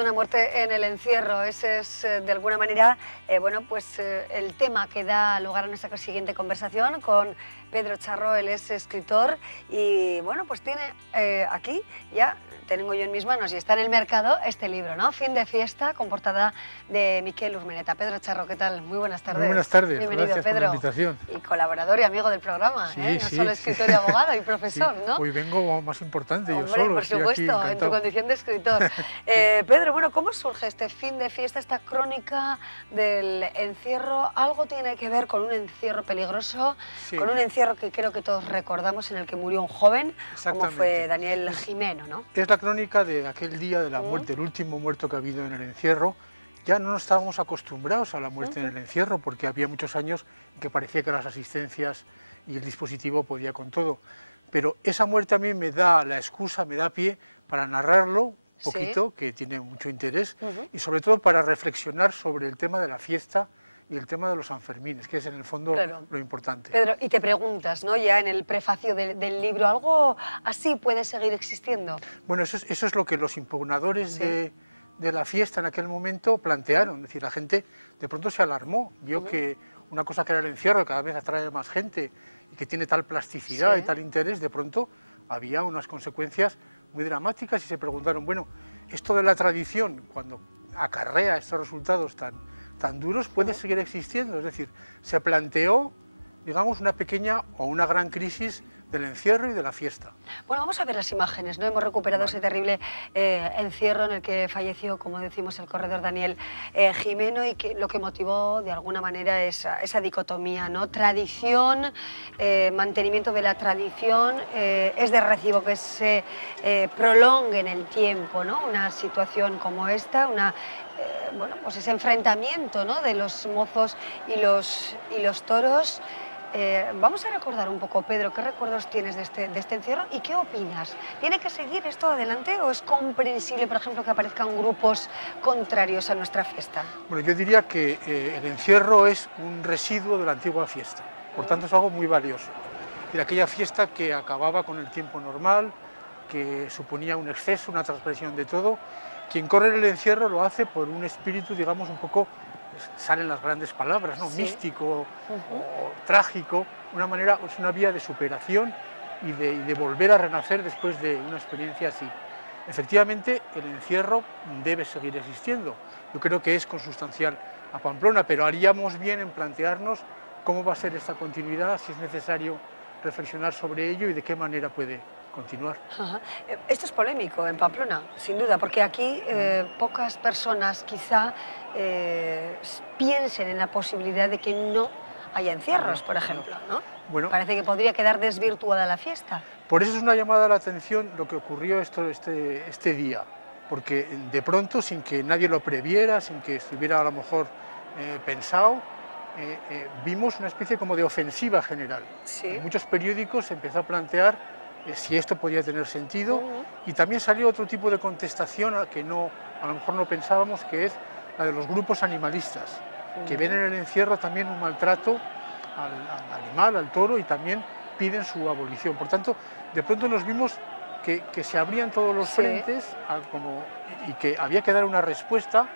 una muerte en el encierro. Ese es, de alguna manera, el tema que da lugar a nuestra siguiente conversación con Pedro Charro. Él es escritor y, bueno, pues tiene aquí, ya tengo yo en mis manos y está en el mercado, este libro, ¿no? Fin de fiesta, con portada de Miquel Urmeneta. Pedro Charro, ¿qué tal? Muy buenas tardes. Muy buenas tardes, bienvenido, gracias Pedro. por la invitación. Y colaborador y amigo del programa, Sí, no sí, solo escritor y abogado y profesor, sí. ¿no? Hoy vengo más importante, Hombre, yo solo. por supuesto, en tu condición de escritor. Pedro, bueno, ¿cómo surge este fin de fiesta, esta crónica del encierro? ¿Algo tiene que ver con un encierro peligroso, Sí. con un encierro que creo que todos recordamos, en el que murió un joven, como fue Daniel Gimeno, ¿no? Es la crónica de aquel día de la muerte, el último muerto que ha habido en el encierro. Ya no nos estábamos acostumbrados a la muerte en el encierro, porque había muchos años que parecía que las asistencias y el dispositivo podía con todo. Pero esa muerte a mí me da la excusa, me da pie para narrarlo un poquito, que tiene mucho interés, y sobre todo para reflexionar sobre el tema de la fiesta y el tema de los Sanfermines, que es en el fondo lo importante. Pedro, y te preguntas, ¿no? Ya en el prefacio del libro, ¿algo así puede seguir existiendo? Bueno, eso es lo que los impugnadores de la fiesta en aquel momento plantearon. Es decir, la gente de pronto se alarmó, vio que una cosa que era el encierro, que cada vez atrae más gente y que tiene tal plasticidad y tal interés, de pronto había unas consecuencias muy dramáticas y se preguntaron, bueno, esto de la tradición, cuando acarrea estos resultados tan duros, ¿puede seguir existiendo? Es decir, se planteó, digamos, una pequeña o una gran crisis del encierro y de la fiesta. Bueno, vamos a ver las imágenes, ¿no? Hemos recuperado ese terrible encierro en el que falleció, como decimos, el corredor Daniel Gimeno, y que lo que motivó de alguna manera esa dicotomía, ¿no? Tradición, mantenimiento de la tradición, es de recibo que se prolongue en el tiempo, ¿no? Una situación como esta, pues ese enfrentamiento, ¿no? De los mozos y los toros. Vamos a recordar un poco, Pedro, ¿qué recuerdos tienes de este encierro y qué opinas? ¿Tiene que seguir esto adelante o es comprensible, por ejemplo, que aparezcan grupos contrarios a nuestra fiesta? Bueno, yo diría que el encierro es un residuo de la antigua fiesta, por tanto es algo muy valioso. De aquella fiesta que acababa con el tiempo normal, que suponía un exceso, una transgresión de todo. Quien corre en el encierro lo hace por un espíritu, digamos, un poco, salen las grandes palabras, ¿no? Místico o trágico, es una vía de superación y de volver a renacer después de una experiencia así. Efectivamente, el encierro debe seguir existiendo. Yo creo que es consustancial a Pamplona, pero haríamos bien en plantearnos cómo va a ser esta continuidad, si es necesario reflexionar sobre ello y de qué manera puede continuar. Esto es polémico en Pamplona, sin duda, porque aquí pocas personas quizá piensen en la posibilidad de que no haya encierros, por ejemplo, ¿no? Bueno, parece que podría quedar desvirtuada la fiesta. Por eso es una llamada a la atención lo que ocurrió este día, porque de pronto, sin que nadie lo previera, sin que estuviera a lo mejor pensado, vimos una especie como de ofensiva general. En muchos periódicos se empezó a plantear si esto podía tener sentido, y también salió otro tipo de contestación a que a lo mejor no pensábamos, que es la de los grupos animalistas, que ven en el encierro también un maltrato al animal, al toro, y también piden su abolición. Por tanto, de pronto nos vimos que se abrían todos los frentes y que había que dar una respuesta,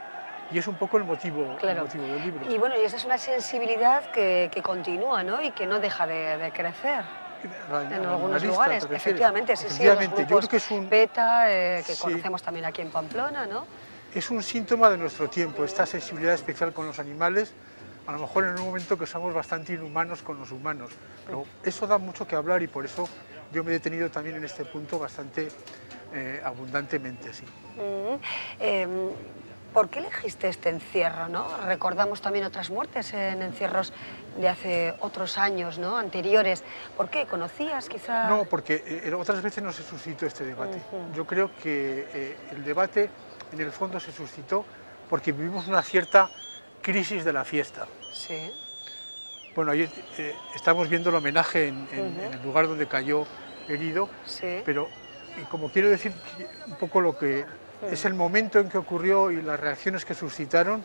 y es un poco el motivo del libro. Y bueno, y esa es una sensibilidad que continúa, ¿no? Y que no deja de crecer. En algunos lugares, efectivamente, sí, los grupos yo creo que es un PETA, que conocemos también aquí en Pamplona, ¿no? Es un síntoma de nuestro tiempo, esta sensibilidad especial con los animales, a lo mejor en un momento que somos bastante inhumanos con los humanos, pero eso da mucho que hablar, y por eso yo me he detenido también en este punto bastante abundantemente, sí. ¿Por qué elegiste este encierro, no? Recordamos también otras muertes en encierros de hace otros años, ¿no? Anteriores. ¿Por qué? ¿Conocías quizá? No, porque otras veces no se suscitó este debate. Yo creo que el debate en el fondo se suscitó porque vivimos una cierta crisis de la fiesta. Sí. Bueno, ahí estamos viendo el homenaje en el lugar donde cayó herido, pero como quiero decir un poco lo que es el momento en que ocurrió y las reacciones que suscitaron,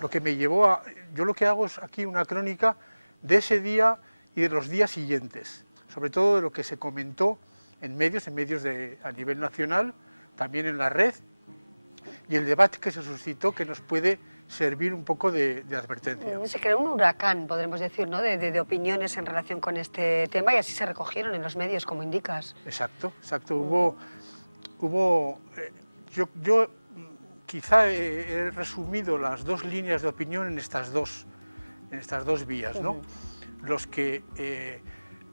lo que me llevó a... Yo lo que hago es aquí una crónica de ese día y de los días siguientes, sobre todo de lo que se comentó en medios a nivel nacional, también en la red, y el debate que se suscitó, que nos puede servir un poco de advertencia. Se creó un huracán, podremos decir, ¿no? de opiniones en relación con este tema, y así se recogieron en los medios, como indicas. Exacto, exacto. Yo quizá he resumido las dos líneas de opinión en estas dos vías, ¿no? Los que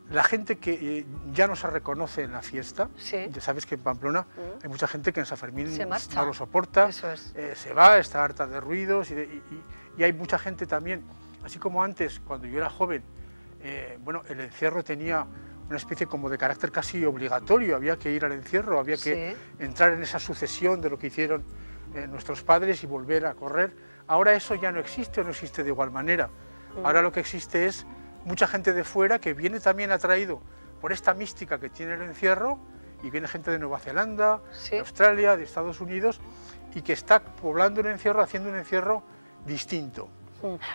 la gente que ya no se reconoce en la fiesta, ya sabes que en Pamplona hay mucha gente que en San Fermín no lo soporta, se va, está harta de ruidos y hay mucha gente también, así como antes, cuando yo era joven, bueno, el encierro tenía una especie como de carácter casi obligatorio, había que ir al encierro, había que entrar en esa sucesión de lo que hicieron nuestros padres y volver a correr. Ahora eso ya no existe o no existe de igual manera. Ahora lo que existe es mucha gente de fuera que viene también atraído por esta mística que tiene el encierro, y viene gente de Nueva Zelanda, de Australia, de Estados Unidos, y que está poblando el encierro, haciendo un encierro distinto.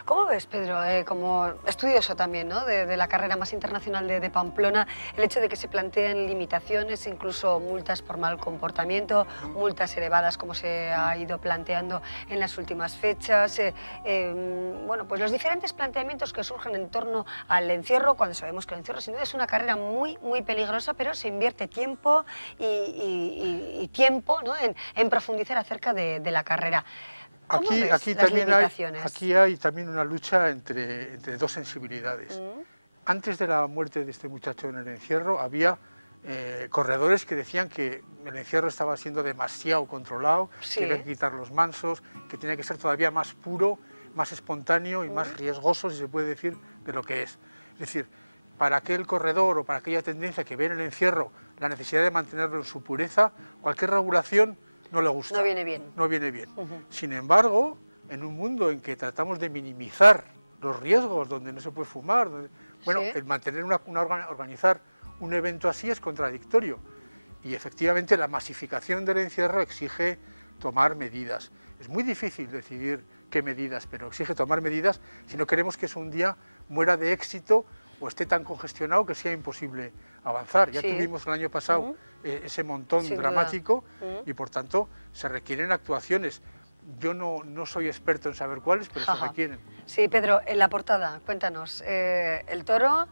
¿Cómo ves, Pedro, como estudioso también, ¿no? de la carrera más internacional de Pamplona, el hecho de que se planteen limitaciones, incluso multas por mal comportamiento, multas elevadas como se ha ido planteando en las últimas fechas, bueno, pues los diferentes planteamientos que surgen en torno al encierro, cuando sabemos que el encierro sin duda es una carrera muy, muy peligrosa, pero se invierte tiempo y tiempo, ¿no? en profundizar acerca de la carrera. Aquí hay también una lucha entre dos sensibilidades. Antes de la muerte de este muchacho en el encierro había corredores que decían que el encierro estaba siendo demasiado controlado, que había que quitar los mansos, que tenía que ser todavía más puro, más espontáneo y más riesgoso, si se puede decir, de lo que es. Es decir, para aquel corredor o para aquella tendencia que ve en el encierro la necesidad de mantenerlo en su pureza, cualquier regulación no le gusta. No viene bien. No viene bien. Sin embargo, en un mundo en que tratamos de minimizar los riesgos, donde no se puede fumar, bueno, el mantener organizar un evento así es contradictorio. Y efectivamente la masificación del encierro exige tomar medidas. Es muy difícil decidir qué medidas, pero exige tomar medidas si no queremos que eso un día muera de éxito o esté tan congestionado que sea imposible avanzar. Ya tuvimos el año pasado ese montón dramático y por tanto se requieren actuaciones. Yo no soy experto en saber cuáles, pero se requieren. Sí, Pedro, en la portada, cuéntanos, el toro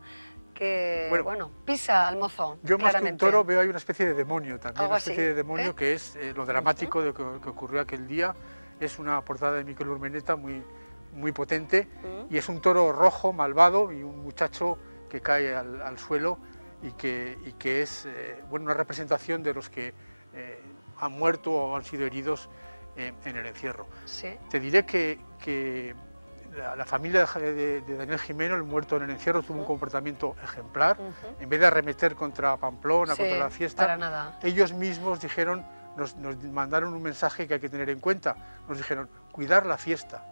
que, bueno, pisa al mozo. Yo más que un toro veo ahí una especie de demonio también, una especie de demonio que es lo dramático de lo que ocurrió aquel día. Es una portada de Miquel Urmeneta muy potente y es un toro rojo, malvado, y un muchacho que cae al suelo y que es bueno, una representación de los que han muerto o han sido heridos en el encierro. Te diré que la familia de Daniel Gimeno, el muerto en el encierro, tuvo un comportamiento ejemplar. En vez de arremeter contra Pamplona, contra la fiesta, para nada. Ellos mismos dijeron, nos mandaron un mensaje que hay que tener en cuenta. Nos dijeron, cuidar la fiesta,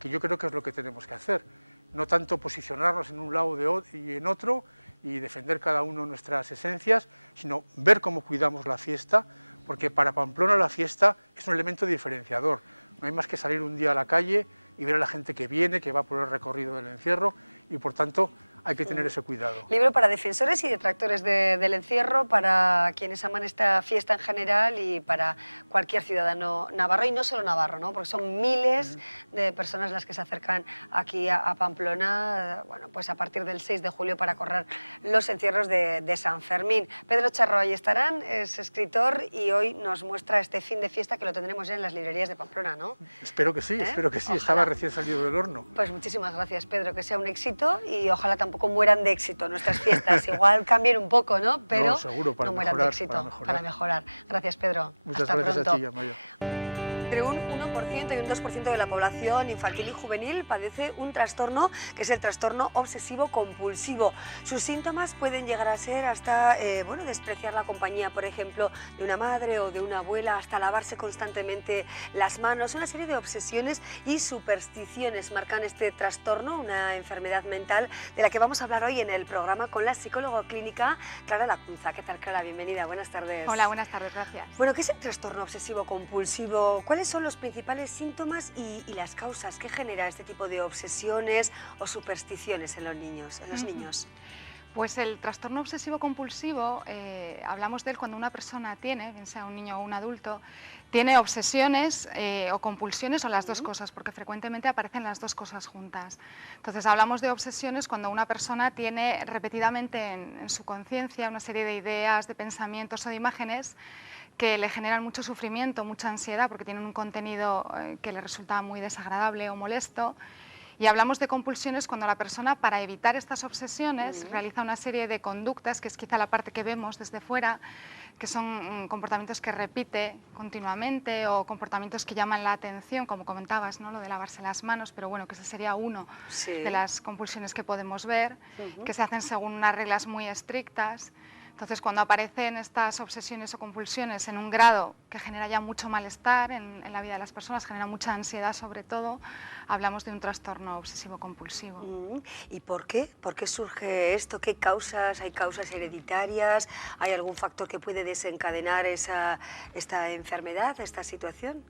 que yo creo que es lo que tenemos que hacer. No tanto posicionarnos en un lado y en otro y defender cada uno nuestras esencias, sino ver cómo cuidamos la fiesta, porque para Pamplona la fiesta es un elemento diferenciador. No hay más que salir un día a la calle y ver a la gente que viene, que va por el recorrido del encierro, y por tanto hay que tener ese cuidado. Libro para defensores y detractores del encierro, para quienes aman esta fiesta en general y para cualquier ciudadano navarro, y no solo navarro, ¿no? Porque son miles de personas las que se acercan aquí a Pamplona, bueno, pues a partir del 6 de julio para correr los encierros de San Fermín. Pedro Charro Ayestarán es escritor y hoy nos muestra este fin de fiesta que lo tendremos ya en las librerías de Pamplona, ¿no? Espero que sí, espero que sí. Ojalá. Estaba recién salido del horno. Pues muchísimas gracias, Pedro, que sea un éxito y ojalá tampoco mueran de éxito nuestras fiestas. Igual cambien un poco, ¿no? Pero no, seguro, no mueran de éxito, para mejorar. Gracias, Pedro. Muchas Hasta gracias pronto. a ti, Amaya. Entre un 1% y un 2% de la población infantil y juvenil padece un trastorno que es el trastorno obsesivo compulsivo. Sus síntomas pueden llegar a ser hasta bueno, despreciar la compañía, por ejemplo, de una madre o de una abuela, hasta lavarse constantemente las manos. Una serie de obsesiones y supersticiones marcan este trastorno, una enfermedad mental de la que vamos a hablar hoy en el programa con la psicóloga clínica Clara Lacunza. ¿Qué tal, Clara? Bienvenida, buenas tardes. Hola, buenas tardes, gracias. Bueno, ¿qué es el trastorno obsesivo compulsivo? ¿Cuáles son los principales síntomas y las causas que genera este tipo de obsesiones o supersticiones en los niños? Pues el trastorno obsesivo-compulsivo, hablamos de él cuando una persona tiene, bien sea un niño o un adulto, tiene obsesiones o compulsiones o las dos cosas, porque frecuentemente aparecen las dos cosas juntas. Entonces hablamos de obsesiones cuando una persona tiene repetidamente en su conciencia una serie de ideas, de pensamientos o de imágenes que le generan mucho sufrimiento, mucha ansiedad, porque tienen un contenido que le resulta muy desagradable o molesto. Y hablamos de compulsiones cuando la persona, para evitar estas obsesiones, realiza una serie de conductas, que es quizá la parte que vemos desde fuera, que son comportamientos que repite continuamente o comportamientos que llaman la atención, como comentabas, ¿no? Lo de lavarse las manos, pero bueno, que ese sería uno de las compulsiones que podemos ver, que se hacen según unas reglas muy estrictas. Entonces, cuando aparecen estas obsesiones o compulsiones en un grado que genera ya mucho malestar en la vida de las personas, genera mucha ansiedad sobre todo, hablamos de un trastorno obsesivo-compulsivo. ¿Y por qué? ¿Por qué surge esto? ¿Qué causas? ¿Hay causas hereditarias? ¿Hay algún factor que puede desencadenar esta enfermedad, esta situación?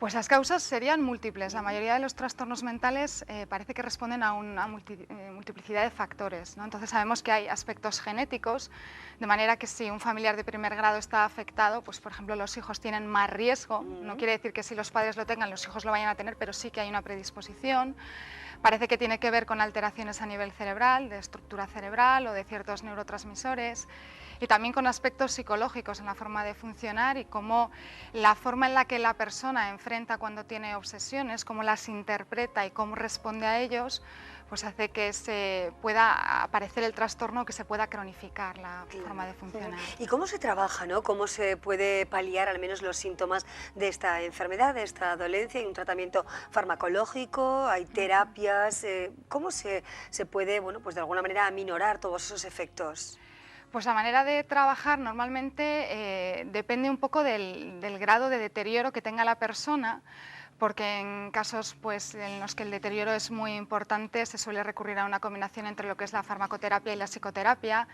Pues las causas serían múltiples. La mayoría de los trastornos mentales parece que responden a una multiplicidad de factores, ¿no? Entonces sabemos que hay aspectos genéticos, de manera que si un familiar de primer grado está afectado, pues por ejemplo los hijos tienen más riesgo. No quiere decir que si los padres lo tengan, los hijos lo vayan a tener, pero sí que hay una predisposición. Parece que tiene que ver con alteraciones a nivel cerebral, de estructura cerebral o de ciertos neurotransmisores, y también con aspectos psicológicos en la forma de funcionar y cómo la forma en la que la persona enfrenta cuando tiene obsesiones, cómo las interpreta y cómo responde a ellos, pues hace que se pueda aparecer el trastorno, que se pueda cronificar la forma de funcionar. ¿Y cómo se trabaja, ¿no? ¿Cómo se puede paliar al menos los síntomas de esta enfermedad, de esta dolencia? ¿Hay un tratamiento farmacológico? ¿Hay terapias? ¿Cómo se puede, bueno, pues de alguna manera aminorar todos esos efectos? Pues la manera de trabajar normalmente depende un poco del grado de deterioro que tenga la persona, porque en casos pues, en los que el deterioro es muy importante se suele recurrir a una combinación entre lo que es la farmacoterapia y la psicoterapia.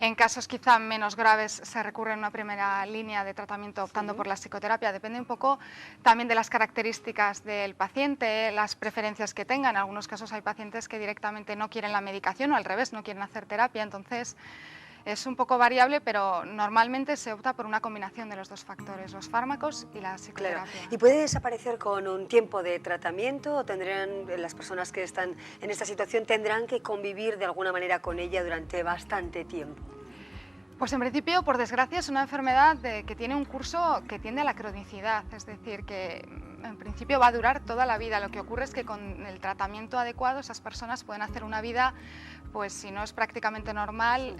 En casos quizá menos graves se recurre a una primera línea de tratamiento optando por la psicoterapia. Depende un poco también de las características del paciente, las preferencias que tenga. En algunos casos hay pacientes que directamente no quieren la medicación o al revés, no quieren hacer terapia. Entonces es un poco variable, pero normalmente se opta por una combinación de los dos factores, los fármacos y la psicoterapia. Claro. ¿Y puede desaparecer con un tiempo de tratamiento o tendrán, las personas que están en esta situación tendrán que convivir de alguna manera con ella durante bastante tiempo? Pues en principio, por desgracia, es una enfermedad que tiene un curso que tiende a la cronicidad, es decir, que en principio va a durar toda la vida. Lo que ocurre es que con el tratamiento adecuado esas personas pueden hacer una vida, pues si no es prácticamente normal,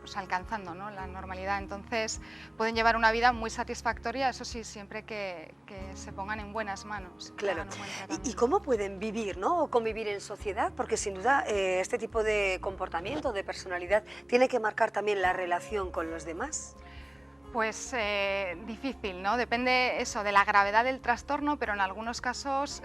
pues alcanzando, ¿no?, la normalidad. Entonces pueden llevar una vida muy satisfactoria, eso sí, siempre que se pongan en buenas manos. Claro. ¿Y cómo pueden vivir, ¿no?, o convivir en sociedad? Porque sin duda este tipo de comportamiento, de personalidad, tiene que marcar también la relación con los demás. Pues difícil, ¿no? Depende eso de la gravedad del trastorno, pero en algunos casos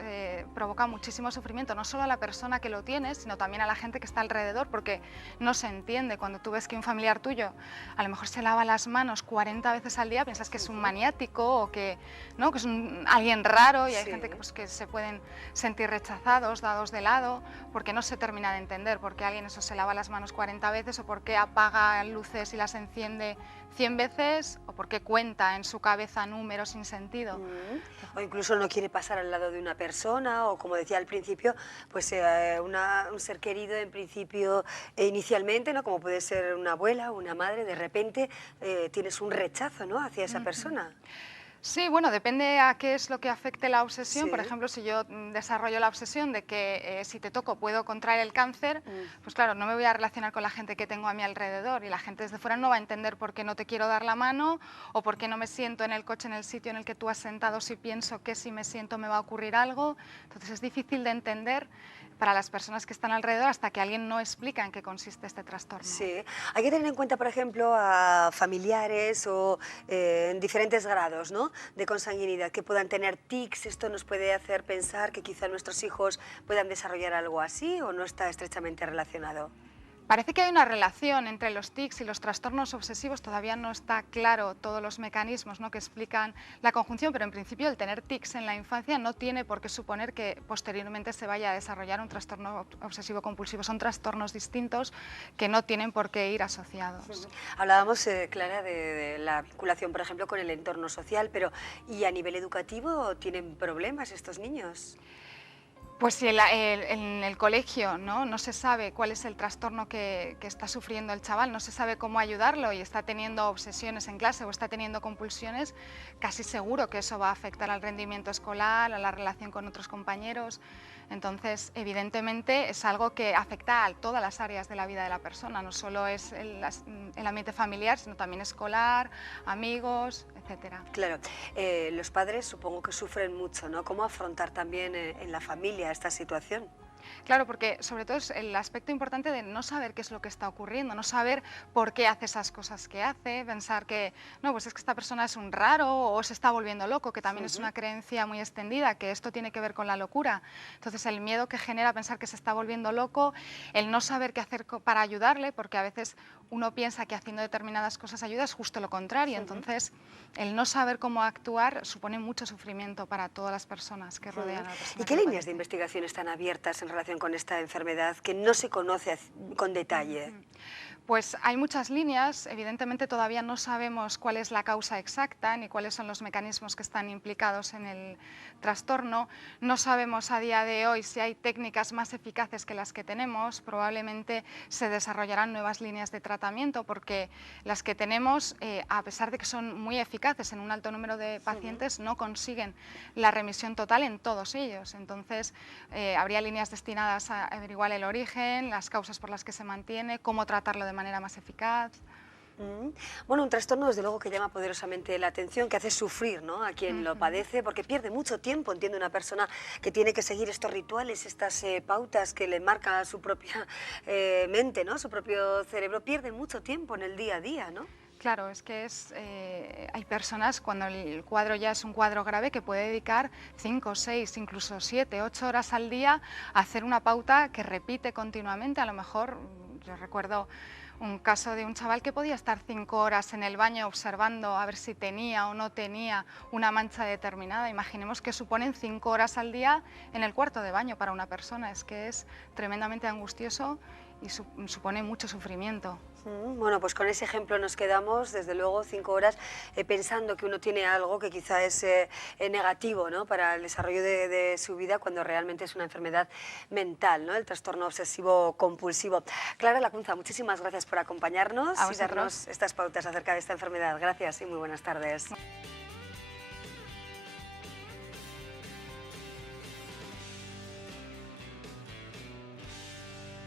provoca muchísimo sufrimiento, no solo a la persona que lo tiene, sino también a la gente que está alrededor, porque no se entiende. Cuando tú ves que un familiar tuyo a lo mejor se lava las manos 40 veces al día, piensas que es un maniático o que, ¿no?, que es alguien raro, y hay gente que, pues, que se pueden sentir rechazados, dados de lado, porque no se termina de entender por qué alguien eso se lava las manos 40 veces o por qué apaga luces y las enciende 100 veces, o porque cuenta en su cabeza números sin sentido. O incluso no quiere pasar al lado de una persona, o como decía al principio, pues un ser querido en principio, inicialmente, ¿no?, como puede ser una abuela o una madre, de repente tienes un rechazo, ¿no?, hacia esa persona. Sí, bueno, depende a qué es lo que afecte la obsesión. Por ejemplo, si yo desarrollo la obsesión de que si te toco puedo contraer el cáncer, pues claro, no me voy a relacionar con la gente que tengo a mi alrededor, y la gente desde fuera no va a entender por qué no te quiero dar la mano o por qué no me siento en el coche en el sitio en el que tú has sentado si pienso que si me siento me va a ocurrir algo. Entonces es difícil de entender para las personas que están alrededor hasta que alguien no explica en qué consiste este trastorno. Sí, hay que tener en cuenta, por ejemplo, a familiares o en diferentes grados, ¿no?, de consanguinidad, que puedan tener tics. Esto nos puede hacer pensar que quizá nuestros hijos puedan desarrollar algo así, o no está estrechamente relacionado. Parece que hay una relación entre los tics y los trastornos obsesivos, todavía no está claro todos los mecanismos, ¿no?, que explican la conjunción, pero en principio el tener tics en la infancia no tiene por qué suponer que posteriormente se vaya a desarrollar un trastorno obsesivo compulsivo. Son trastornos distintos que no tienen por qué ir asociados. Hablábamos, Clara, de la vinculación, por ejemplo, con el entorno social, pero ¿y a nivel educativo tienen problemas estos niños? Pues si en el colegio no se sabe cuál es el trastorno que está sufriendo el chaval, no se sabe cómo ayudarlo y está teniendo obsesiones en clase o está teniendo compulsiones, casi seguro que eso va a afectar al rendimiento escolar, a la relación con otros compañeros. Entonces, evidentemente, es algo que afecta a todas las áreas de la vida de la persona, no solo es el ambiente familiar, sino también escolar, amigos, etcétera. Claro, los padres supongo que sufren mucho, ¿no? ¿Cómo afrontar también en la familia esta situación? Claro, porque sobre todo es el aspecto importante de no saber qué es lo que está ocurriendo, no saber por qué hace esas cosas que hace, pensar que no, pues es que esta persona es un raro o se está volviendo loco, que también es una creencia muy extendida, que esto tiene que ver con la locura. Entonces el miedo que genera pensar que se está volviendo loco, el no saber qué hacer para ayudarle, porque a veces uno piensa que haciendo determinadas cosas ayuda, es justo lo contrario. Entonces el no saber cómo actuar supone mucho sufrimiento para todas las personas que rodean a la persona. ¿Y qué líneas de investigación están abiertas en relación con esta enfermedad que no se conoce con detalle? Pues hay muchas líneas, evidentemente todavía no sabemos cuál es la causa exacta ni cuáles son los mecanismos que están implicados en el trastorno. No sabemos a día de hoy si hay técnicas más eficaces que las que tenemos. Probablemente se desarrollarán nuevas líneas de tratamiento porque las que tenemos, a pesar de que son muy eficaces en un alto número de pacientes, no consiguen la remisión total en todos ellos. Entonces, habría líneas destinadas a averiguar el origen, las causas por las que se mantiene, cómo tratarlo de manera más eficaz. Bueno, un trastorno desde luego que llama poderosamente la atención, que hace sufrir, ¿no?, a quien lo padece, porque pierde mucho tiempo, entiende una persona que tiene que seguir estos rituales, estas pautas que le marca su propia mente, ¿no?, su propio cerebro, pierde mucho tiempo en el día a día, ¿no? Claro, es que hay personas, cuando el cuadro ya es un cuadro grave, que puede dedicar 5, 6, incluso 7, 8 horas al día a hacer una pauta que repite continuamente. A lo mejor, yo recuerdo un caso de un chaval que podía estar 5 horas en el baño observando a ver si tenía o no tenía una mancha determinada. Imaginemos que suponen 5 horas al día en el cuarto de baño para una persona. Es que es tremendamente angustioso y supone mucho sufrimiento. Bueno, pues con ese ejemplo nos quedamos, desde luego, 5 horas pensando que uno tiene algo que quizá es negativo, ¿no?, para el desarrollo de su vida, cuando realmente es una enfermedad mental, ¿no?, el trastorno obsesivo compulsivo. Clara Lacunza, muchísimas gracias por acompañarnos y darnos estas pautas acerca de esta enfermedad. Gracias y muy buenas tardes.